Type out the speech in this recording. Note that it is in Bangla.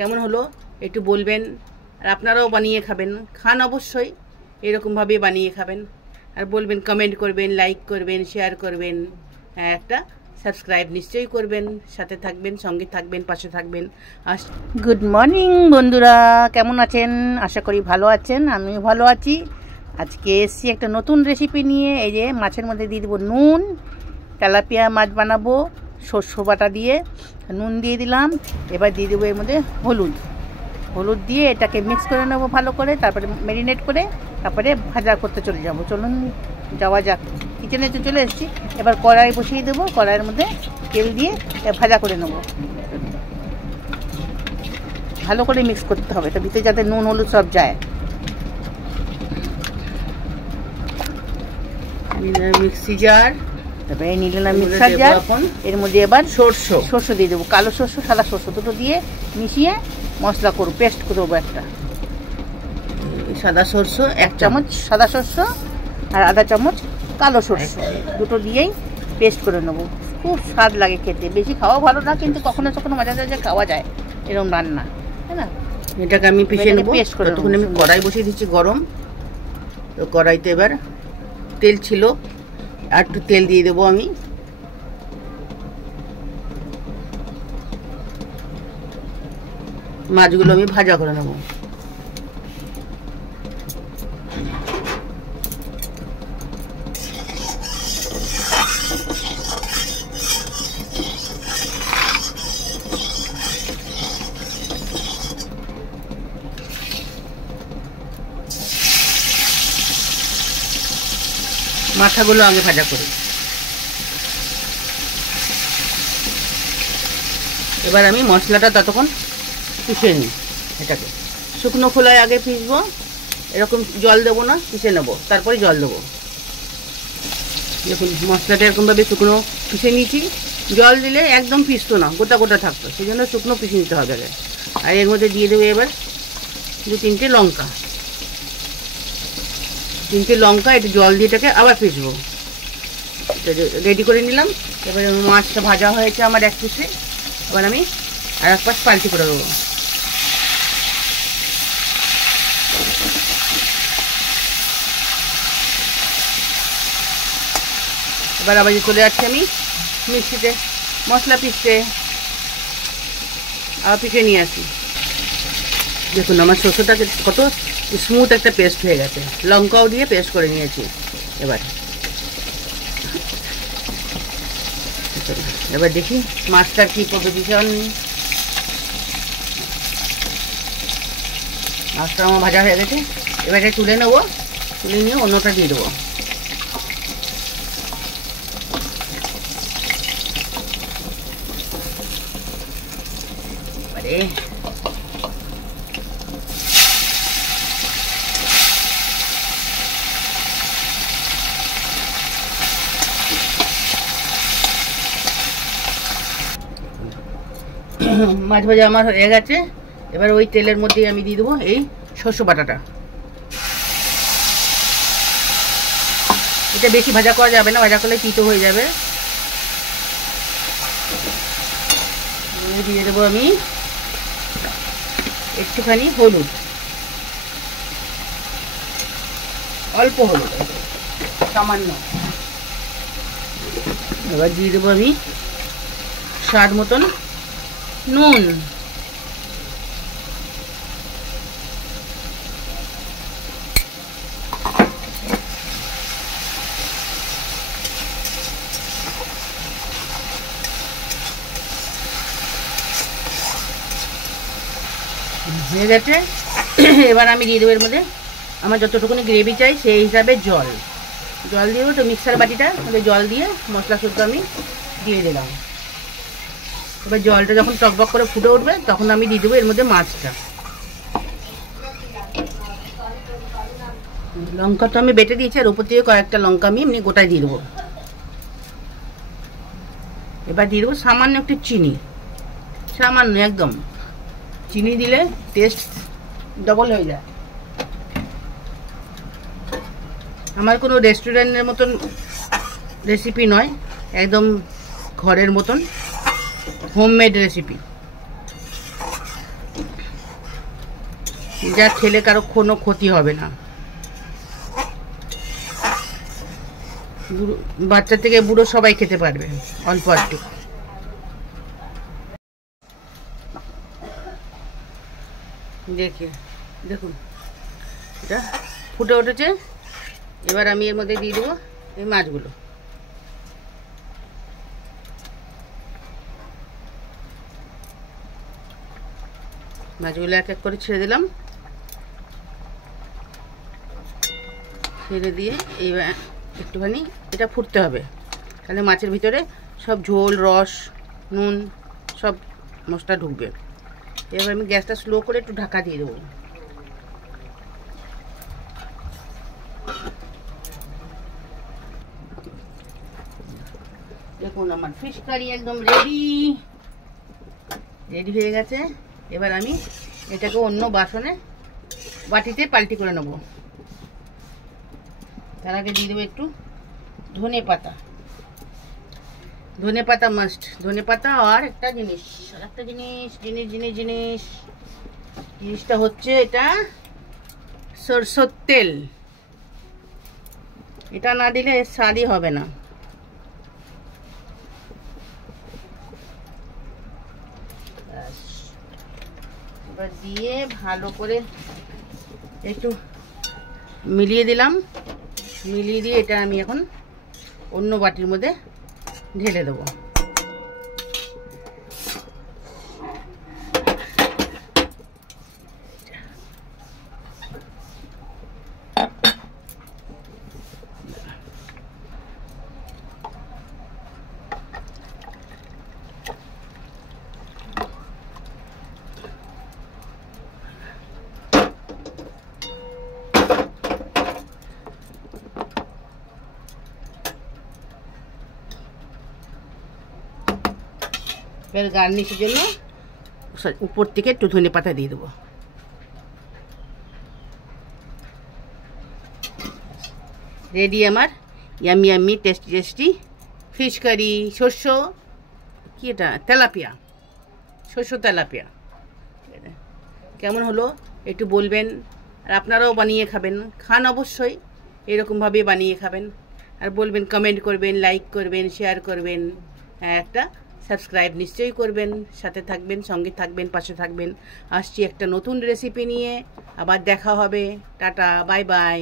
কেমন হলো একটু বলবেন। আর আপনারাও বানিয়ে খাবেন, খান অবশ্যই, এরকমভাবে বানিয়ে খাবেন। আর বলবেন, কমেন্ট করবেন, লাইক করবেন, শেয়ার করবেন, একটা সাবস্ক্রাইব নিশ্চয়ই করবেন। সাথে থাকবেন, সঙ্গে থাকবেন, পাশে থাকবেন। গুড মর্নিং বন্ধুরা, কেমন আছেন? আশা করি ভালো আছেন, আমিও ভালো আছি। আজকে এসছি একটা নতুন রেসিপি নিয়ে। এই যে মাছের মধ্যে দিয়ে দেবো নুন, তেলাপিয়া মাছ বানাবো শস্য বাটা দিয়ে। নুন দিয়ে দিলাম, এবার দিয়ে দেবো এর মধ্যে হলুদ দিয়ে এটাকে মিক্স করে নেবো ভালো করে, তারপরে ম্যারিনেট করে তারপরে ভাজা করতে চলে যাব। চলুন যাওয়া যাক। কিচেনে তো চলে এসেছি, এবার কড়াই বসিয়ে দেবো, কড়াইয়ের মধ্যে তেল দিয়ে ভাজা করে নেবো। ভালো করে মিক্স করতে হবে, তো ভিতরে যাতে নুন হলুদ সব যায়। মিক্সি জার, তারপরে নিলাম মিক্সার জার, এর মধ্যে এবার সর্ষ দিয়ে দেবো, কালো সর্ষ সাদা সর্ষ দুটো দিয়ে মিশিয়ে মশলা করবো, পেস্ট করবো। একটা সাদা সর্ষ, 1 চামচ সাদা সর্ষ আর আধা চামচ কালো সর্ষ, দুটো দিয়েই পেস্ট করে নেবো। খুব স্বাদ লাগে খেতে, বেশি খাওয়া ভালো না, কিন্তু কখনো কখনো মাঝে মাঝে খাওয়া যায় এরকম রান্না, তাই না? এটাকে আমি পিষে নেবো। পেস্ট করে তখন আমি কড়াই বসিয়ে দিচ্ছি গরম। তো কড়াইতে এবার তেল ছিল, আর একটু তেল দিয়ে দেবো আমি। মাছগুলো আমি ভাজা করে নেব। মাথাগুলো আগে ভাজা করি। এবার আমি মশলাটা ততক্ষণ পিষে নিই। এটাকে শুকনো খোলায় আগে পিষবো, এরকম জল দেবো না, পিষে নেবো, তারপরে জল দেবো। দেখুন মশলাটা এরকমভাবে শুকনো পিষে নিয়েছি। জল দিলে একদম পিষতো না, গোটা গোটা থাকতো, সেই জন্য শুকনো পিষে নিতে হবে আগে। আর এর মধ্যে দিয়ে দেবো এবার 2-3টে লঙ্কা, 3টে লঙ্কা, একটু জল দিয়ে এটাকে আবার পিষবো। রেডি করে নিলাম। এবারে মাছটা ভাজা হয়েছে আমার এক পিসে, এবার আমি আর এক পাশ পাল্টি করে দেবো। এবার আবার চলে যাচ্ছি আমি মিক্সিতে মশলা পিষতে, আবার পিষে নিয়ে আসি। দেখুন আমার শস্যটা কত স্মুথ একটা পেস্ট হয়ে গেছে, লঙ্কাও দিয়ে পেস্ট করে নিয়েছি। এবার দেখি মাছটার কি পজিশন। মাছটা আমার ভাজা হয়ে গেছে, এবার এটা তুলে নেবো, তুলে নিয়ে অন্যটা দিয়ে দেবো। মাছ ভাজা আমার হয়ে গেছে। এবার ওই তেলের মধ্যেই আমি দিয়ে দেবো এই শস্য বাটাটা। এটা বেশি ভাজা করা যাবে না, ভাজা করলে তিতো হয়ে যাবে। দিয়ে দেবো আমি একটুখানি হলুদ, অল্প হলুদ, সামান্য। এবার দিয়ে দেবো আমি স্বাদ মতন নুন। হয়ে গেছে। এবার আমি দিয়ে দেবো এর মধ্যে আমার যতটুকুনি গ্রেভি চাই সেই হিসাবে জল দিয়ে তো মিক্সার বাটিটা জল দিয়ে মশলা শুদ্ধ আমি দিয়ে দিলাম। এবার জলটা যখন টকবক করে ফুটে উঠবে তখন আমি দিয়ে দেবো এর মধ্যে মাছটা। লঙ্কা তো আমি বেটে দিয়েছি, আর উপর থেকে কয়েকটা লঙ্কা আমি এমনি গোটায় দিয়ে দেবো। এবার দিয়ে দেবো সামান্য একটু চিনি, সামান্য একদম। চিনি দিলে টেস্ট ডবল হয়ে যায়। আমার কোনো রেস্টুরেন্টের মতন রেসিপি নয়, একদম ঘরের মতন হোমমেড রেসিপি। যা খেলে কারো কোনো ক্ষতি হবে না। বাচ্চা থেকে বুড়ো সবাই খেতে পারবে অল্প একটু। দেখুন এটা ফুটে উঠেছে। এবার আমি এর মধ্যে দিয়ে দেবো এই মাছগুলো। মাছগুলো এক এক করে ছেড়ে দিলাম। ছেড়ে দিয়ে এইবার একটুখানি এটা ফুটতে হবে, তাহলে মাছের ভিতরে সব ঝোল, রস, নুন সব মশলা ঢুকবে। এবার আমি গ্যাসটা স্লো করে একটু ঢাকা দিয়ে দেবো। দেখুন আমার ফিশ কারি একদম রেডি হয়ে গেছে। এবার আমি এটাকে অন্য বাটিতে পাল্টি করে নেব। তার আগে দিয়ে দেবো একটু ধনে পাতা মাস্ট। ধনে পাতা আর একটা জিনিসটা হচ্ছে এটা সরষের তেল। এটা না দিলে স্বাদই হবে না। এবার দিয়ে ভালো করে একটু মিলিয়ে দিলাম। মিলিয়ে দিয়ে এটা আমি এখন অন্য বাটির মধ্যে ঢেলে দেবো। এবার গার্নিশের জন্য উপর থেকে একটু ধনে পাতা দিয়ে দেবো। রেডি আমার ইয়ামি টেস্টি ফিশ কারি। কি এটা তেলাপিয়া, তেলাপিয়া। কেমন হলো একটু বলবেন, আর আপনারাও বানিয়ে খান অবশ্যই। এরকমভাবে বানিয়ে খাবেন, আর বলবেন, কমেন্ট করবেন, লাইক করবেন, শেয়ার করবেন, একটা সাবস্ক্রাইব নিশ্চয়ই করবেন। সাথে থাকবেন, সঙ্গে থাকবেন, পাশে থাকবেন। আসছি একটা নতুন রেসিপি নিয়ে, আবার দেখা হবে। Tata, bye bye.